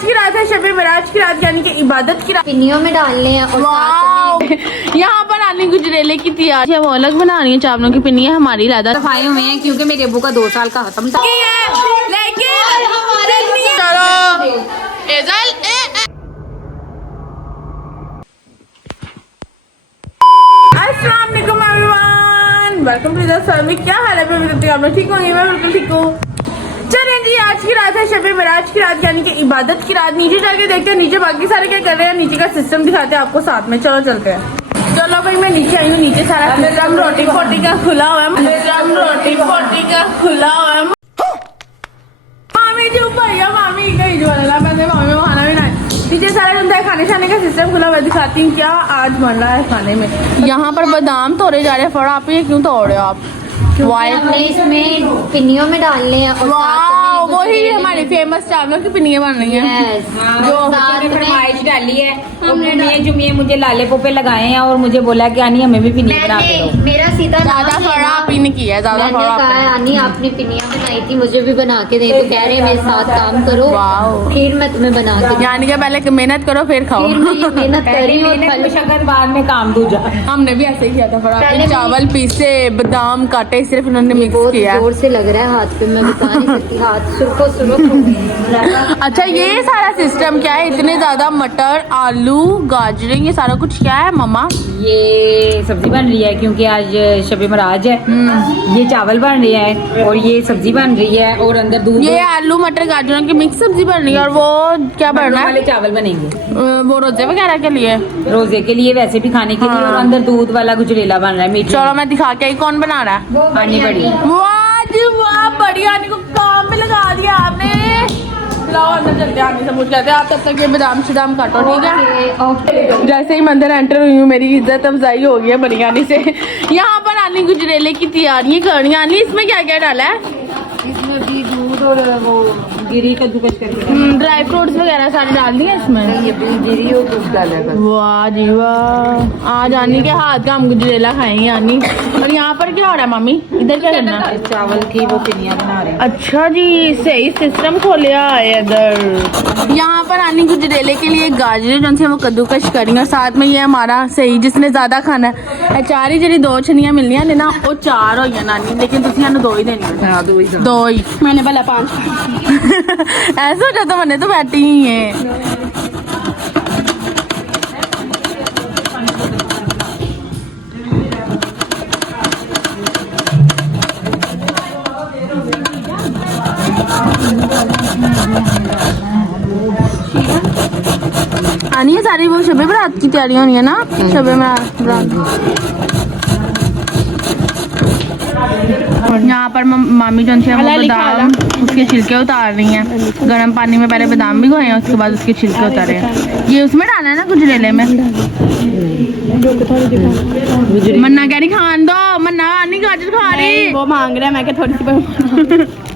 आज की रात है शबे बरात की रात, यानी कि इबादत की रात। पिन्नियों में डालने हैं और साथ में यहाँ पर आनी गुजरेले की तैयारी है, वो अलग बना रही है चावलों की पिन्नियाँ, हमारी लादा सफाए हुए हैं क्योंकि मेरे अबू का 2 साल का खत्म था। Welcome to the family. क्या हाल है आप लोग? ठीक होंगे? मैं बिल्कुल ठीक हूँ। चलें जी, आज की रात है शबे बरात की रात, यानी कि इबादत की रात। नीचे जाके देखते हैं नीचे बाकी सारे क्या कर रहे हैं, नीचे का सिस्टम दिखाते हैं आपको साथ में। चलो चलते हैं। चलो भाई, मैं नीचे आई हूँ। नीचे सारा सिस्टम रोटी फोटी का खुला हुआ है, सिस्टम रोटी फोटी का खुला हुआ है। मामी जी भैया मामी कहीं जो मैंने मामी खाना भी ना, नीचे सारा बनता है, खाने शाने का सिस्टम खुला हुआ है। दिखाती हूँ क्या आज बन रहा है खाने में। यहाँ पर बादाम तोड़े जा रहे हैं। फड़ा आप ये क्यों तोड़ रहे हो आप? हमने इसमें पिन्नियों में डालने हैं और साथ में वही हमारी फेमस चावलों की पिन्नियाँ बन रही हैं जो फरमाइश डाली है। हमने जुमिए मुझे लाले पोपे लगाए हैं और मुझे बोला कि आनी हमें भी पिन्नी बना के दो। मेरा सीधा ज्यादा फड़ा पिन की है, ज्यादा फड़ा आनी आपने पिन्नियाँ बनाई थी, मुझे भी बना के दे। तो कह रहे मेरे साथ काम करो, फिर मैं तुम्हें बना के, यानी कि पहले मेहनत करो फिर खाओ। मेहनत करी और शक्कर बाद में काम दूजा। हमने भी ऐसे ही किया था। फड़ा चावल पीसे, बादाम काटे, सिर्फ इन्होंने मिक्स किया। जोर से लग रहा है हाथ पे, मैं बता नहीं सकती, हाथ सुरखो सुरख। अच्छा, ये सारा सिस्टम क्या है? इतने ज्यादा मटर, आलू, गाजरें, ये सारा कुछ क्या है मम्मा? ये सब्जी बन रही है क्योंकि आज शबे मराज है। ये चावल बन रहे हैं और ये सब्जी बन रही है और अंदर दूध। ये आलू मटर गाजरों की मिक्स सब्जी बन रही है। और वो क्या बन रहा है? चावल बनेंगे वो रोजे वगैरह के लिए, रोजे के लिए, वैसे भी खाने के लिए। और अंदर दूध वाला गुजरेला बन रहा है मीठा। चलो मैं दिखा के आई कौन बना रहा है। आनी बड़ी वाह जी वाह, बढ़िया। आनी को काम में लगा दिया आपने। लाओ अंदर चलते हैं, आने से पूछ कहते हैं आप तब तक ये बादाम शिदाम काटो, ठीक है? जैसे ही मंदिर एंटर हुई हूँ, मेरी इज्जत अफजाई हो गई है बिरयानी से। यहाँ पर आनी गुजरेले की तैयारी करनी। आनी इसमें क्या क्या डाला है? इसमें भी दूध और वो गिरी कद्दूकस करके ड्राई फ्रूट्स वगैरह सारे डाल दिए इसमें। ये गिरी और दूध डाला है। वाह जी वाह, आज आनी के हाथ का हम गुजरेला खाएंगे आनी। और यहाँ पर क्या हो रहा है मम्मी? इधर क्या करना है? चावल की वो पिन्नियाँ बना रहे हैं। अच्छा जी, सही सिस्टम खोलिया है इधर। यहाँ पर आनी गुजरेले के लिए गाजरें जो वो कद्दूकश करी, और साथ में ये हमारा सही जिसने ज्यादा खाना है अचारी जी 2 छनियाँ मिलनियां ने ना, वो 4 हो गया नानी, लेकिन तुम 2 ही देनी है। 2 ही मैंने भला 5 ऐसा हो जाता, मैंने तो बैठी ही है। आनी है सारी वो शबे बरात की तैयारियां होनी है ना, शबे बरात। यहाँ पर मामी जो थे वो बादाम उसके छिलके उतार रही हैं। गर्म पानी में पहले बादाम भिगोए हैं, उसके बाद उसके छिलके उतारे हैं। ये उसमें डाला है ना गुजरेले में। मन्ना कह रही खान दो, मन्ना आनी गाजर खा रही, वो मांग रहा है। मैं क्या थोड़ी सी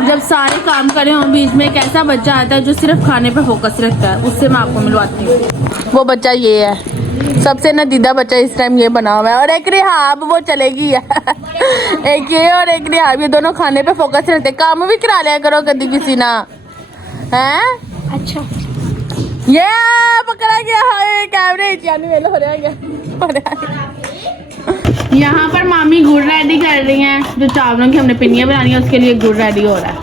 जब सारे काम करे हों, बीच में एक ऐसा बच्चा आता है जो सिर्फ खाने पे फोकस रखता है, उससे मैं आपको मिलवाती हूँ। वो बच्चा ये है, सबसे नदीदा बच्चा इस टाइम ये बना हुआ है। और एक रिहाब वो चलेगी एक ये और एक रिहाब, ये दोनों खाने पे फोकस रहते। काम भी करा लिया करो कभी किसी ना है। अच्छा ये पकड़ा गया है कैमरे हो रहा गया। यहाँ पर मामी गुड़ रेडी कर रही हैं, जो चावलों की हमने पिन्नियाँ बनानी है उसके लिए गुड़ रेडी हो रहा है।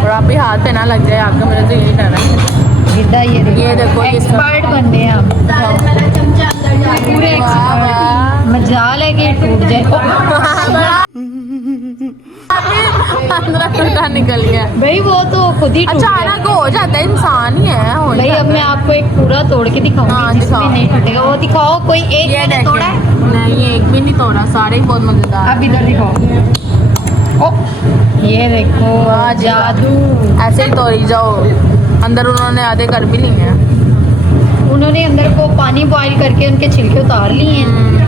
और आप भी हाथ पे ना लग जाए आपका, मेरे तो यही डर है। ये देखो एक्सपर्ट बनने हैं हम पूरे। मजाल है कि टूट जाए। टूटा निकल गया भाई, वो तो खुद ही अचानक हो जाता है, इंसान ही है। भाई अब मैं आपको एक पूरा तोड़ के दिखाऊंगी जिसमें नहीं टूटेगा। वो दिखाओ, कोई एक मैंने तोड़ा है? नहीं, एक भी नहीं तोड़ा, सारे ही बहुत मजेदार। अब इधर दिखाओ। ये देखो जादू, ऐसे ही तोड़ी जाओ। अंदर उन्होंने आधे कर भी लिए हैं। उन्होंने अंदर को पानी बॉईल करके उनके छिलके उतार लिए हैं।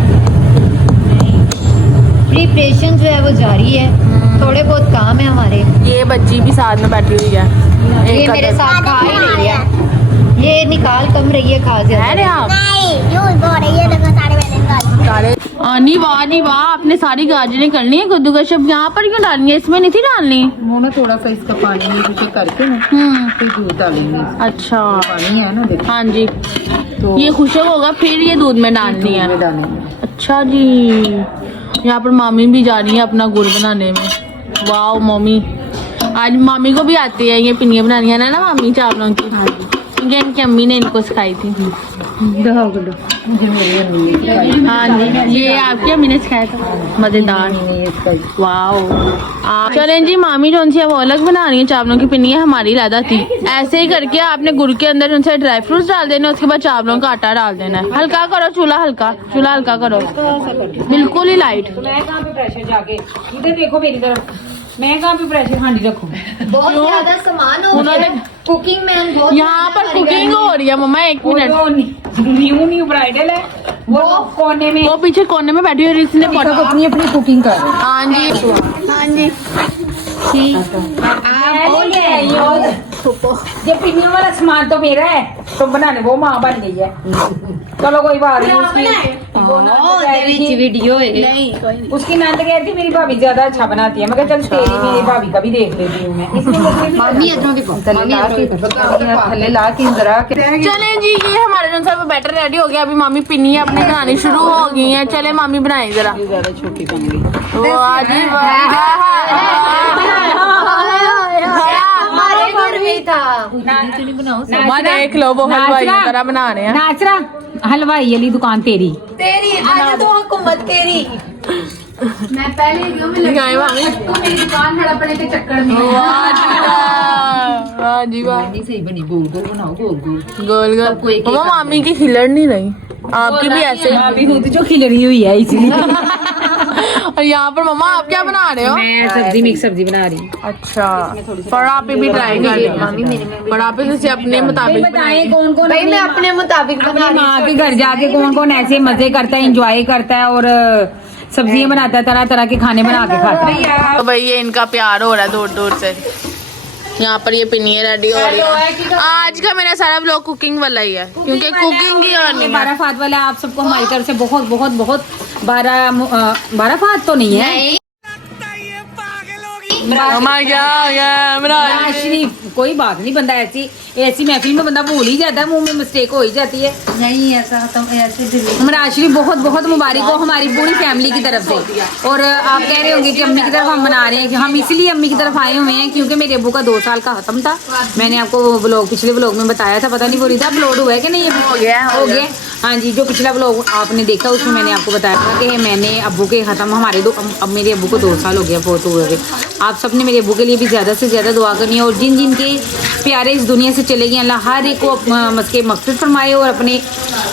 प्रिपरेशन जो है वो जारी है, थोड़े बहुत काम है हमारे। ये बच्ची भी साथ में बैठी हुई है, ये मेरे साथ खा ही रही है, ये निकाल कम रही है, खा है रे आप नी वाह नी वाह, आपने सारी गाजरें करनी है कद्दूकस। अब यहाँ पर क्यों डालनी है, इसमें नहीं थी डालनी। वो ना थोड़ा सा इसका पानी में कुछ करके ना फिर दूध डालेंगे। अच्छा पानी है ना, देखो। हाँ जी, तो ये खुशक होगा फिर ये दूध में डालनी है। में डालेंगे। अच्छा जी, यहाँ पर मामी भी जा रही है अपना गुड़ बनाने में। वाह मम्मी, आज मामी को भी आती है ये पिनिया बनानी है ना मामी चावलों की, क्योंकि इनकी अम्मी ने इनको सिखाई थी। हाँ जी, ये आपकी अम्मी ने सिखाया था, मजेदार। वाह, चलें जी, मामी जो सी है वो अलग बना रही है चावलों की पिनिया, हमारी लादा थी। ऐसे ही करके आपने गुड़ के अंदर उनसे ड्राई फ्रूट्स डाल देना, उसके बाद चावलों का आटा डाल देना है। हल्का करो चूल्हा, हल्का करो, बिल्कुल ही लाइट। मैं कहाँ पे प्रेशर जाके, इधर देखो मेरी तरफ, मैं कहाँ पे प्रेशर हांडी रखूं। बहुत ज्यादा सामान हो उन्होंने कुकिंग में बहुत यहाँ पर कुकिंग हो रही है मम्मा, एक मिनट। न्यू ब्राइडल है वो कोने में, वो पीछे कोने में बैठी हुई इसने सब अपनी अपनी कुकिंग कर। हाँ जी, हाँ जी, ये पिनियों वाला सामान तो मेरा है, तो बनाने वो माँ बन गई है। चलो कोई बात नहीं, वीडियो है। नहीं उसकी नंद कह रही थी मेरी भाभी ज्यादा अच्छा बनाती है। मैं कहा चल तेरी मेरी भाभी का भी देख लेती हूँ मैं। मम्मी इधरों देखो, थल्ले ला के जरा चले जी, ये हमारे जो सब बैटर रेडी हो गया। अभी मामी पिन्नी अपनी बनानी शुरू हो गई है। चले मामी बनाए जरा। ज्यादा छोटी बन गई। वाह जी हमारे घर में था। वाह, देख लो वो हलवाई की तरह बना रहे हैं। नाचरा हलवाई वाली दुकान तेरी आज तो हुकूमत तेरी। मैं पहले दिखाए मामी। मेरी दुकान खड़ा पड़े के चक्कर में। वाह जी वाह, वाह जी वाह, सही बनी। गोल गोल बनाओ, गोल गोल गोल गोल। मम्मा मामी की खिलड़ नहीं रही, आपकी भी ऐसे ही खुद जो खिलड़ी हुई है इसलिए। और यहाँ पर मम्मा आप क्या बना रहे हो? मैं सब्जी मिक्स सब्जी बना रही हूँ। अच्छा, पराठे भी ट्राई कर लेना। पराठे से अपने मुताबिक बताएं कौन कौन भाई मैं अपने मुताबिक बना रही माँ के घर जाके कौन कौन ऐसे मजे करता है, एंजॉय करता है और सब्जियां बनाता है, तरह तरह के खाने बना के खाता है। तो भाई ये इनका प्यार हो रहा है दूर दूर से। यहाँ पर ये पिनिया रेडी हो रही है। आज का मेरा सारा व्लॉग कुकिंग वाला ही है, क्योंकि कुकिंग ही करनी है। 12 फात वाला आप सबको हमारी तरफ से बहुत बहुत बहुत 12 फात तो नहीं है। मम्मा क्या हो गया मेरा? शरीफ कोई बात नहीं, बंदा ऐसी ऐसी महफिल में बंदा भूल ही जाता है, मुंह में मिस्टेक हो ही जाती है। नहीं ऐसा ऐसे मराज शरीफ बहुत बहुत मुबारक हो हमारी पूरी फैमिली की तरफ से। और आप कह रहे होंगे कि अम्मी की तरफ हम बना रहे हैं, कि हम इसलिए अम्मी की तरफ आए हुए हैं क्योंकि मेरे अब्बू का 2 साल का खत्म था। मैंने आपको व्लॉग पिछले व्लॉग में बताया था, पता नहीं वो रिदा अपलोड हुआ है कि नहीं? हो गया। हाँ जी, जो पिछला व्लॉग आपने देखा उसमें मैंने आपको बताया था कि मैंने अब्बू के खत्म हमारे अब मेरे अब्बू को 2 साल हो गया फोत हुए। आप सबने मेरे अब्बू के लिए भी ज़्यादा से ज़्यादा दुआ करनी है, और जिन जिन के प्यारे इस दुनिया से चले गए अल्लाह हर एक को मस्के मकसद फरमाए, और अपने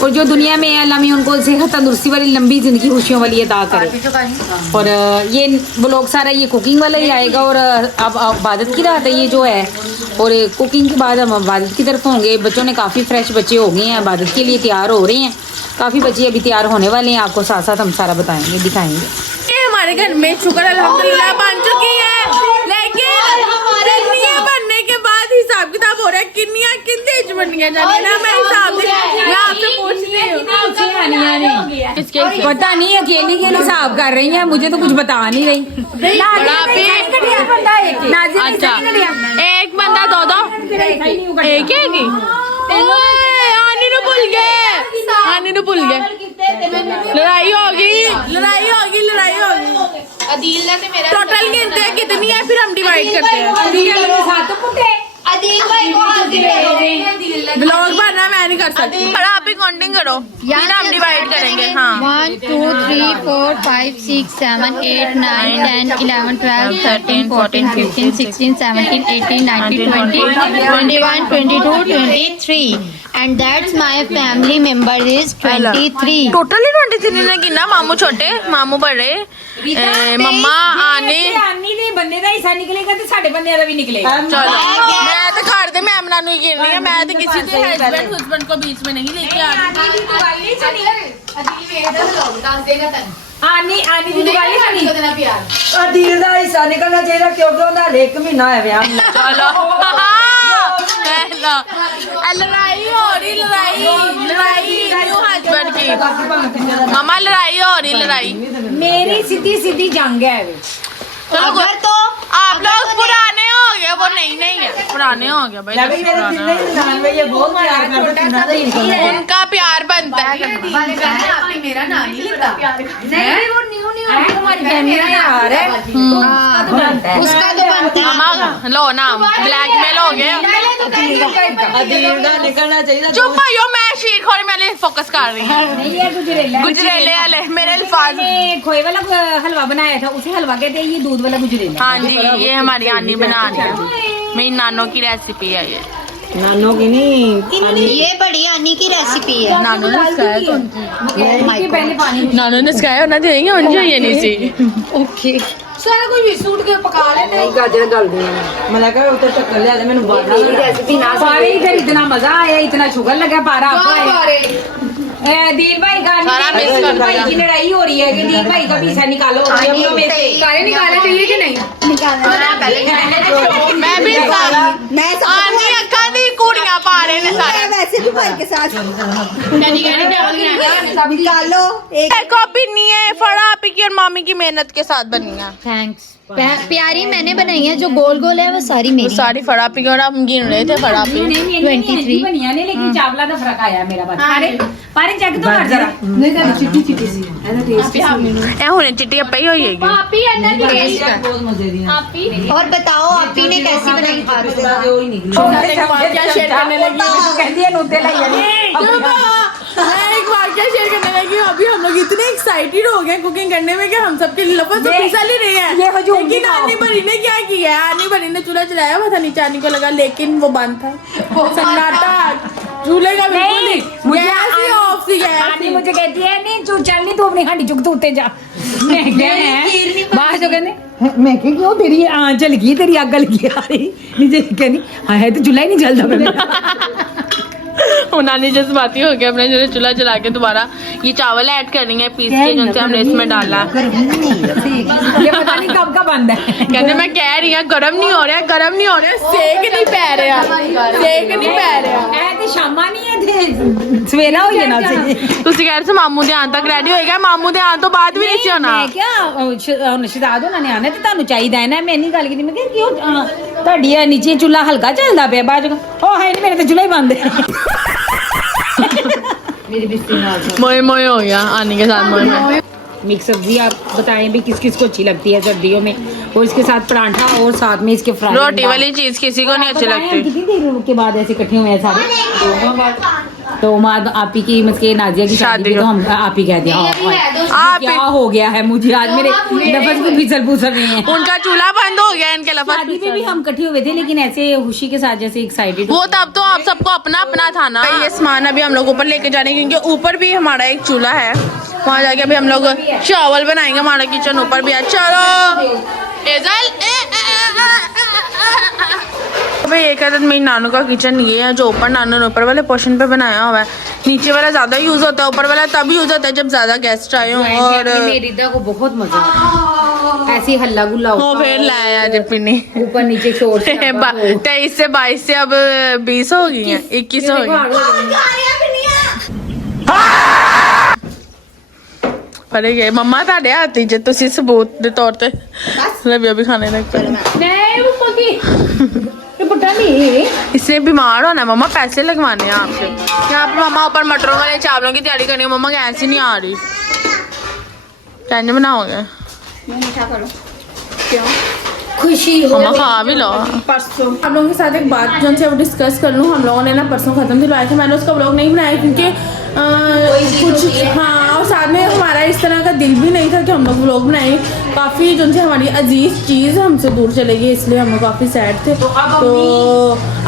और जो दुनिया में है अल्लाह में उनको सेहत तंदुरुस्ती वाली लंबी ज़िंदगी खुशियों वाली अदा करे। और ये व्लॉग सारा ये कुकिंग वाला ही आएगा। और अब इबादत की रात है ये जो है, और कुकिंग के बाद हम इबादत की तरफ होंगे। बच्चों ने काफ़ी फ्रेश बच्चे हो गए हैं, इबादत के लिए तैयार हो रहे हैं। काफ़ी बच्चे अभी तैयार होने वाले हैं, आपको साथ साथ हम सारा बताएंगे दिखाएंगे। ये हमारे घर में शुक्र अल्हम्दुलिल्लाह बन चुकी है, लेकिन किन्नियां बनने के बाद हिसाब किताब हो रहा है किन्नियां कितने इंच बननियां जाने ना। मैं हिसाब मैं आपसे पूछती हूँ पता नहीं, अकेले के हिसाब कर रही है, मुझे तो कुछ बता नहीं रही। अच्छा, एक बंदा 2 एक ही आनी नु भूल गए। लड़ाई होगी। टोटल गिनते हैं कितनी है, फिर हम डिवाइड करते हैं। ब्लॉग बनना मैं नहीं कर सकती, पर आप ही काउंटिंग करो, फिर हम डिवाइड करेंगे। हाँ, 1 2 3 4 5 6 7 8 9 10 11 12 13 14 15 16 17 18 19 20 21 22 23 and that's my family member is 23. Totally 23 ने गिना। मामू छोटे, मामू बड़े, मम्मा आने बंदे का हिस्सा निकलेगा तो साढ़े बंदे का भी निकलेगा। चलो मैं तो घर दे मैमना नहीं गिरनी है, मैं तो किसी के हस्बैंड को बीच में नहीं लेके आ रही। आनी आनी दी दिवाली खानी ਅਦੀਲ ਦਾ ਹਿੱਸਾ ਨਿਕਲਣਾ ਚਾਹੀਦਾ ਕਿਉਂਕਿ ਉਹਦਾ ਹਲੇ 1 ਮਹੀਨਾ ਹੋਇਆ ਵਿਆਹ ਨੂੰ। चलो पहला लड़ाई हो रही लड़ाई न्यू हस्बैंड की मामा लड़ाई हो रही लड़ाई मेरी सीधी सीधी जंग है अभी। चलो तो आप लोग पुराने हो गए वो नहीं है पुराने हो गए भाई ਲੱਗ ਮੇਰੇ ਤਿੰਨੇ ਹੀ ਨਾਨ ਵੇ ਇਹ ਬਹੁਤ ਪਿਆਰ ਕਰਦਾ ਤਿੰਨਾਂ ਦਾ ਹੀ ਨਿਕਲਣਾ। उनका प्यार बनता है नहीं वो न्यू न्यू हमारी फैमिली का यार है उसका तो बनता है। मामा लो ना ब्लैकमेल हो गए ਅਦੀਲ ਦਾ ਨਿਕਲਣਾ ਚਾਹੀਦਾ। चुप भाइयों मैं शीर खोरी मैं फोकस कर रही हूँ नहीं ये गुजरेला गुजरेले वाले मेरे अल्फाज मैंने खोए वाला हलवा बनाया था उसे हलवा कहते हैं, ये दूध वाला गुजरेला। हाँ जी ये हमारी आनी बना रही है मेरी नानों की रेसिपी है ये ਨਾਨੋ ਕੀ ਨਹੀਂ ये बड़ी आनी की रेसिपी है। नानों ने सिखाया तो ये पहले पानी नानों ने सिखाया होना चाहिए उनसे ये नहीं सी ओके सारा कुछ भी सूट के पका लेते हैं। ਗਾਜਰ ਗਲਦੀਆਂ ਨੇ ਮੈਂ ਲੱਗਾ ਉੱਤੇ ਟੱਕਰ ਲਿਆ ਤੇ ਮੈਨੂੰ ਬਾਹਰ रेसिपी ना पारे इधर इतना मजा आया, इतना शुगर लगा पारा दील भाई का सारा मिस कर दील भाई दिया। की लड़ाई हो रही है कि दील भाई का पीछा निकालो काले निकाले चाहिए कि नहीं मैं भी आनी अक्का दी कुड़ियां पा रहे ने सारे वैसे भी भाई के साथ निकालो एक कॉपी नहीं है फड़ा आपी की और मामी की मेहनत के साथ बनी है थैंक्स। प्यारी मैंने बनाई है, जो गोल गोल है वो सारी मेरी। सारी फड़ा पी और हम गिन रहे थे फड़ा पी 23 बनिया ने, लेकिन चावला का फर्क आया मेरा बात पारे चेक तो कर जरा ए हुने चिट्टी अपई होई हैगी ਬਹੁਤ ਮਜ਼ੇ ਦੀਆਂ। और बताओ आपी ने कैसी बनाई हाथ से? ਉਹ ਹੀ ਨਿਕਲੀ। क्या शेयर करने लगी कहती है नूते लाई मैं एक वाक्य शेयर करने लगी अभी हम लोग इतने एक्साइटेड हो गए कुकिंग करने में कि हम सबके लफ्ज तो फिसल ही रहे हैं ये हजूम लेकिन दिखाओ। आनी बड़ी ने क्या किया है आनी बड़ी ने चूल्हा चलाया हुआ था नीचे आनी को लगा लेकिन वो बंद था सन्नाटा चूल्हे का बिल्कुल नहीं, ही मुझे गैस ही ऑफ सी गैस आनी मुझे कहती है नहीं तू चल नहीं, तू अपनी हांडी चुक तू उत्ते जा। मैं क्या बाहर जो कहने मैं क्या क्यों तेरी जल गई, तेरी आग गल गई आ रही नीचे कहनी हाँ है तो चूल्हा ही नहीं जलता मेरा। नानी जज्बाती हो गया अपने जो चूल्हा जला के दोबारा ये चावल ऐड करनी है पीस के जिनसे हमने इसमें डाला ये पता नहीं कब का बंद है। कहते मैं कह रही हूँ गरम नहीं हो रहा सेक नहीं पै रहा ऐ ते शामा नहीं है ते सवेरा हो जाना चाहिए। ਤੁਸੀਂ ਕਹਿ ਰਹੇ ਸੀ ਮਾਮੂ ਦੇ ਆਉਣ ਤੱਕ ਰੈਡੀ ਹੋਏਗਾ ਮਾਮੂ ਦੇ ਆਉਣ ਤੋਂ ਬਾਅਦ ਵੀ ਨਹੀਂ ਸੀ ਹੋਣਾ ਮੈਂ ਕਿਹਾ ਨਸ਼ਦਾਦ ਉਹਨਾਂ ਨੇ ਆਣਾ ਤੇ ਤੁਹਾਨੂੰ ਚਾਹੀਦਾ ਹੈ ਨਾ, ਮੈਂ ਨਹੀਂ ਗੱਲ ਕੀਤੀ। ਮੈਂ ਕਿਹਾ ਕਿਉਂ ਤੁਹਾਡੀ ਇਹ ਨੀਚੇ ਚੁੱਲ੍ਹਾ ਹਲਕਾ ਚੱਲਦਾ ਪਿਆ ਬਾਅਦ ਚ ਉਹ ਹੈ ਨਹੀਂ ਮੇਰੇ ਤੇ ਚੁੱਲ੍ਹਾ ਹੀ ਬੰਦ ਹੈ। मेरी बिस्ती ना मोए मोए हो गया आने के साथ मोए मोए मिक्स सब्जी आप बताएं भी किस किस को अच्छी लगती है सर्दियों में, और इसके साथ परांठा और साथ में इसके फ्राई रोटी वाली चीज किसी को नहीं अच्छी लगती कितनी देर के बाद ऐसे इकट्ठे हुए हैं सारे तो माद आपी की मतलब नाजिया की शादी शादी पे तो हम आप ही कह दिया आप क्या हो गया है मुझे आज मेरे लफ्ज भी फिसल फूसल रहे हैं। उनका चूल्हा बंद हो गया इनके शादी पे भी लफज हम इकट्ठे हुए थे लेकिन ऐसे खुशी के साथ जैसे एक्साइटेड वो तब तो आप सबको अपना अपना था ना। ये सामान अभी हम लोग ऊपर लेके जाने क्योंकि ऊपर भी हमारा एक चूल्हा है, वहाँ जाके अभी हम लोग चावल बनाएंगे। हमारा किचन ऊपर भी है। चलो भाई एक आदत मेरी नानू का किचन ये है जो ऊपर नानू ने ऊपर वाले पोर्शन पे बनाया हुआ है। नीचे वाला ज्यादा यूज होता है, ऊपर वाला तब यूज होता है जब ज्यादा गेस्ट आए हों। और रिदा को बहुत मजा आता है ऐसे हल्ला गुल्ला वो फिर लाया जिपनी ऊपर नीचे शोर 23 से 22 से अब 20 हो गई है 21 हो गई पड़े गए मम्मा ਤੁਹਾਡੇ ਹੱਥ ਜੇ ਤੁਸੀਂ ਸਬੂਤ ਦੇ ਤੌਰ ਤੇ ਰਵਿਆ भी खाने लग पड़े नहीं ऊपर की ये पता नहीं इससे बीमार होना है मम्मा, पैसे लगवाने हैं आपसे। यहाँ पे मम्मा ऊपर मटरों वाले चावलों की तैयारी करनी है। मम्मा गैस ही नहीं आ रही, कैसे बनाओगे? खुशी हो मम्मा खा भी लो। परसों आप लोगों के साथ एक बात जो उनसे डिस्कस कर लूँ। हम लोगों ने ना परसों ख़त्म दिलवाए थे, मैंने उसका व्लॉग नहीं बनाया क्योंकि कुछ हाँ, और साथ में हमारा इस तरह का दिल भी नहीं था कि हम लोग व्लॉग बनाए। काफ़ी जो उनसे हमारी अजीज चीज़ हमसे दूर चले गई, इसलिए हम लोग काफ़ी सैड थे। तो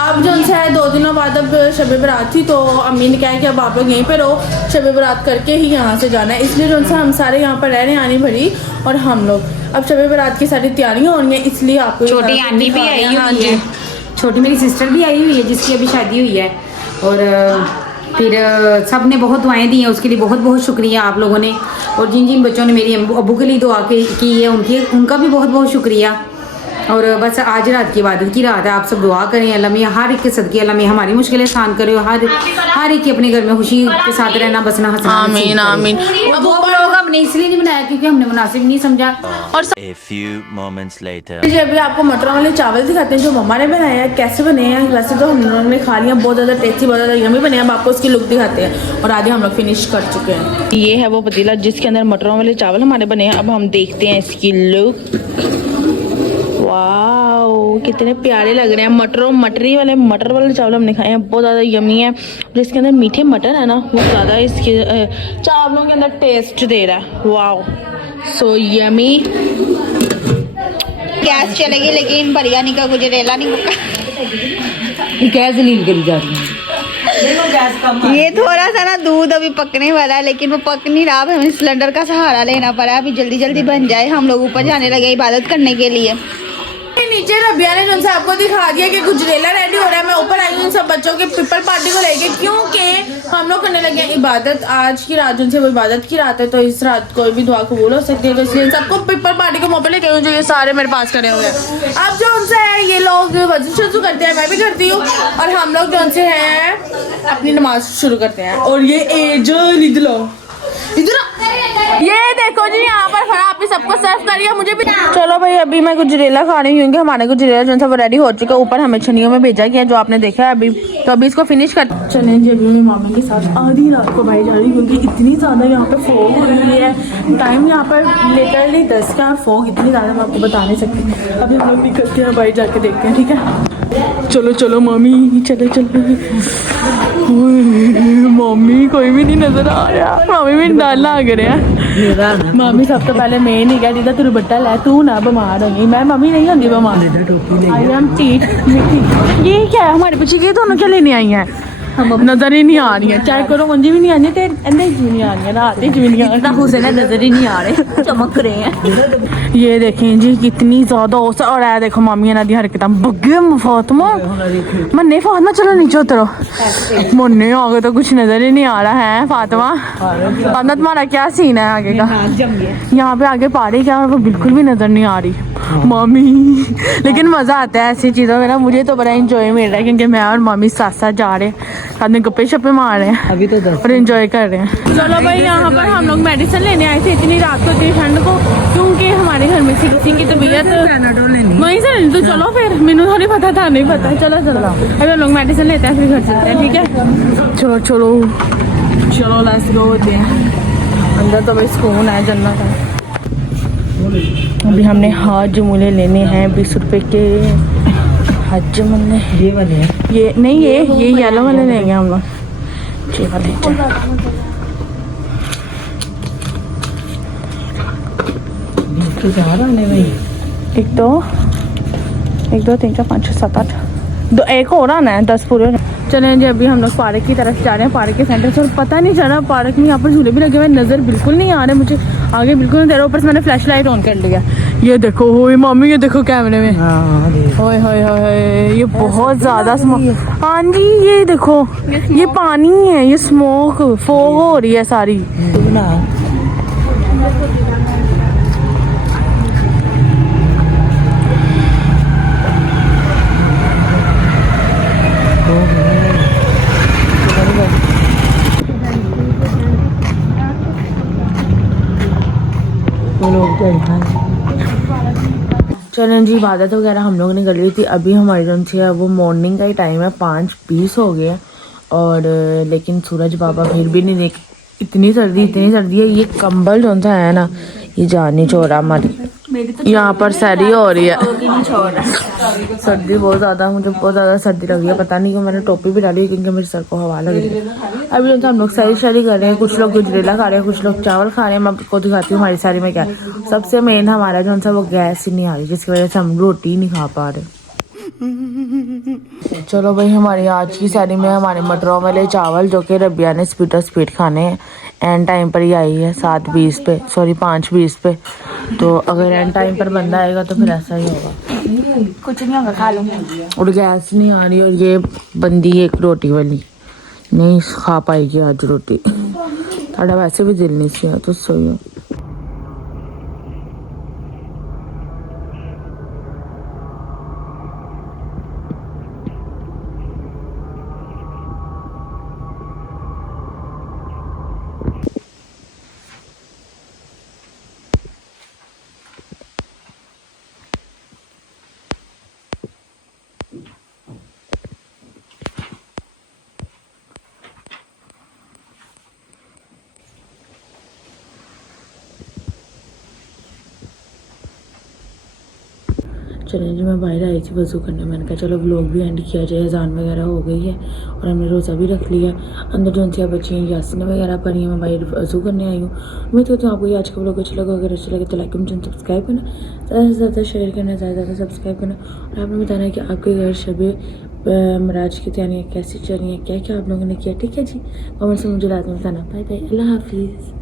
अब जो उनसे है 2 दिनों बाद अब शब बारात थी, तो अम्मी ने कहा कि अब आप लोग यहीं पर रहो, शब बारात करके ही यहाँ से जाना है। इसलिए जो उनसे हम सारे यहाँ पर रह रहे हैं, आनी भरी और हम लोग अब शब बारात की सारी तैयारियाँ हो रही हैं, इसलिए आपको छोटी आनी भी आई हुई है, छोटी मेरी सिस्टर भी आई हुई है जिसकी अभी शादी हुई है, और फिर सब ने बहुत दुआएं दी हैं, उसके लिए बहुत बहुत शुक्रिया आप लोगों ने। और जिन जिन बच्चों ने मेरी अब्बू के लिए दुआ की है उनका भी बहुत बहुत शुक्रिया। और बस आज रात की इबादत की रात है, आप सब दुआ करें अल्लाह मियां हर एक के सदके अल्लाह मियां हमारी मुश्किलें आसान करे और हर एक के अपने घर में खुशी के साथ रहना बसना हंसना आमीन आमीन। अब वो लोग हमने इसलिए नहीं बनाया क्योंकि हमने मुनासिब नहीं समझा। और A few moments later. जी अभी आपको मटरों वाले चावल दिखाते हैं जो मम्मा ने बनाए हैं, कैसे बने हैं। वैसे तो हम लोगों ने खा लिया, बहुत ज़्यादा टेस्टी, बहुत ज़्यादा यम्मी बने हैं। अब आपको उसकी लुक दिखाते हैं और आधे हम लोग फिनिश कर चुके हैं। ये है वो पतीला जिसके अंदर मटरों वाले चावल हमारे बने हैं। अब हम देखते हैं इसकी लुक। वाओ कितने प्यारे लग रहे हैं। मटर वाले चावल हमने खाए हैं, बहुत ज़्यादा यम्मी है। जिसके अंदर मीठे मटर है ना, वो ज़्यादा इसके चावलों के अंदर टेस्ट दे रहा है। Wow so yummy. गैस चलेगी लेकिन बिरयानी का गुजरेला नहीं होगा। गैस लील करी जा रही है। ये थोड़ा सा ना दूध अभी पकने वाला है लेकिन वो पक नहीं रहा। अब हमें सिलेंडर का सहारा लेना पड़ा। अभी जल्दी जल्दी बन जाए, हम लोग ऊपर जाने लगे इबादत करने के लिए। नीचे रबिया ने जो आपको दिखा दिया कि गुजरेला रेडी हो रहा है। मैं ऊपर आई हूँ सब बच्चों के पीपल पार्टी को लेके, क्योंकि हम लोग करने लगे हैं इबादत। आज की रात जो वो इबादत की रात है, तो इस रात कोई भी दुआ कबूल हो सकती है, तो इसलिए सबको पीपल पार्टी को मौके लेके जो ये सारे मेरे पास खड़े हुए हैं। अब जो उनसे है ये लोग वजन शुरू करते हैं, मैं भी करती हूँ, और हम लोग जो उनसे है अपनी नमाज शुरू करते हैं। और ये एजल इधर ये देखो जी, यहाँ पर खड़ा आप भी सबको सर्व करिए, मुझे भी। चलो भाई अभी मैं गुजरेला खा रही हूँ, हमारे गुजरेला जो था वो रेडी हो चुका है। ऊपर हमें छनियों में भेजा गया जो आपने देखा है अभी, तो अभी इसको फिनिश कर चलें जी। अभी मैं मामा के साथ आधी रात को भाई जा रही हूँ क्योंकि इतनी ज़्यादा यहाँ पे फॉग हो रही है। टाइम यहाँ पर लिटरली 10 का, और फॉग इतनी ज़्यादा मैं आपको बता नहीं सकती। अभी हम लोग निकलते हैं भाई, जाके देखते हैं, ठीक है। चलो चलो मामी, चलो चलो। मम्मी कोई भी नहीं नजर आ रहा, मामी भी डर लग रहा है। मामी सब तो पहले मैं नहीं कहा जिदा तू बट्टा लै, तू ना बीमार होगी। मैं मम्मी नहीं होंगी बीमार। आई एम ठीक। ये क्या है हमारे पीछे, ये दोनों क्या लेने आई हैं? नजर ही नहीं आ रही है, चाहे करो मुंजी भी नहीं आनी, अंदर भी नहीं आ रही है, रात भी नहीं आ रही, हुसैन नजर ही नहीं आ रहे, चमक रहे हैं। ये देखें जी कितनी ज्यादा औसत। और आया देखो मामी ना दी हरकत बग्गे फातिमा, मन्ने फातिमा चलो नीचे उतरो। मुन्ने आगे तो कुछ नजर ही नहीं आ रहा है। फातिमा फातिमा तुम्हारा क्या सीन है आगे का? यहाँ पे आगे पहाड़ी क्या, वो बिल्कुल भी नजर नहीं आ रही मामी। लेकिन मजा आता है ऐसी चीजों में ना, मुझे तो बड़ा एंजॉय मिल रहा है क्योंकि मैं और मामी साथ साथ जा रहे हैं, साथ में गप्पे शप्पे मार रहे हैं अभी तो और एंजॉय कर रहे हैं। चलो भाई यहाँ पर हम लोग मेडिसिन लेने आए थे इतनी रात को, इतनी ठंड को, क्योंकि हमारे घर में किसी की तबीयत वहीं से नहीं। तो चलो फिर, मैंने थोड़ी पता था, नहीं पता। चलो चलो अभी हम लोग मेडिसिन लेते हैं, फिर घर चलते हैं, ठीक है। चलो चलो चलो लेट्स गो होते हैं अंदर। तो भाई सुकून है, जन्नत है। अभी हमने हज मूले लेने हैं 20 रुपए के हज मूले। ये वाले हैं? ये नहीं, ये येलो वाले लेंगे हम लोग। ये वाले एक दो 3 4 5 6 7 8 दो, एक और आना है, 10 पूरे। चलें जी अभी हम लोग पार्क की तरफ जा रहे हैं, पार्क के सेंटर से। और पता नहीं चल रहा पार्क में यहाँ पर झूले भी लगे हुए, नज़र बिल्कुल नहीं आ रहे मुझे, आगे बिल्कुल नहीं दे रहा। ऊपर से मैंने फ्लैश लाइट ऑन कर लिया। ये देखो ओए मामी, ये देखो कैमरे में, ओए होए होए, ये बहुत ज़्यादा स्मोक। हाँ जी ये देखो, ये पानी है, ये स्मोक फॉग हो रही है सारी। चलें जी, इबादत वगैरह हम लोग ने कर ली थी। अभी हमारी जो है वो मॉर्निंग का ही टाइम है, 5:20 हो गया। और लेकिन सूरज बाबा फिर भी नहीं देख, इतनी सर्दी है। ये कंबल जो सा है ना, ये जान नहीं छोड़ रहा हमारी। यहाँ पर सर्दी हो रही है, सर्दी बहुत ज़्यादा, मुझे बहुत ज़्यादा सर्दी लग रही है। पता नहीं क्यों मैंने टोपी भी डाली क्योंकि मेरे सर को हवा लग रही है। अभी तो हम लोग सारी कर रहे हैं, कुछ लोग गुजरेला खा रहे हैं, कुछ लोग चावल खा रहे हैं। मैं आपको दिखाती हूँ हमारी सारी में क्या है। सबसे मेन हमारा जो सा वो गैस ही नहीं आ रही, जिसकी वजह से हम रोटी नहीं खा पा रहे। चलो भाई, हमारी आज की सारी में हमारे मटरों वाले चावल जो कि रबिया ने स्पीड खाने हैं, एंड टाइम पर ही आई है 7:20 पे, सॉरी 5:20 पे। तो अगर एंड टाइम पर बंदा आएगा तो फिर ऐसा ही होगा, कुछ नहीं होगा, खा लूँगी। और गैस नहीं आ रही, और ये बंदी एक रोटी वाली, नहीं खा पाएगी आज रोटी, साढ़ा वैसे भी दिल नहीं सी तो सोई चलें जी। मैं बाहर आई थी वज़ू करने, मैंने कहा चलो व्लॉग भी एंड किया जाए, अजान वगैरह हो गई है और हमने रोज़ा भी रख लिया। अंदर जो उनसे बच्चियाँ यासीन वगैरह पढ़ी हैं, मैं बाहर वज़ू करने आई हूँ। उम्मीद करती हूँ आपको ये आज का व्लॉग अच्छा लगा। अगर अच्छा लगे तो लाइक कमेंट सब्सक्राइब करना, ज़्यादा से ज़्यादा शेयर करना, ज़्यादा से ज़्यादा सब्सक्राइब करना। और आपने बताना है कि आपके घर शबे मराज की तैयारियाँ कैसी चल रही हैं, क्या क्या आप लोगों ने किया। ठीक है जी, कमेंट से मुझे रात में बताना। बाय बाय, अल्लाह हाफिज़।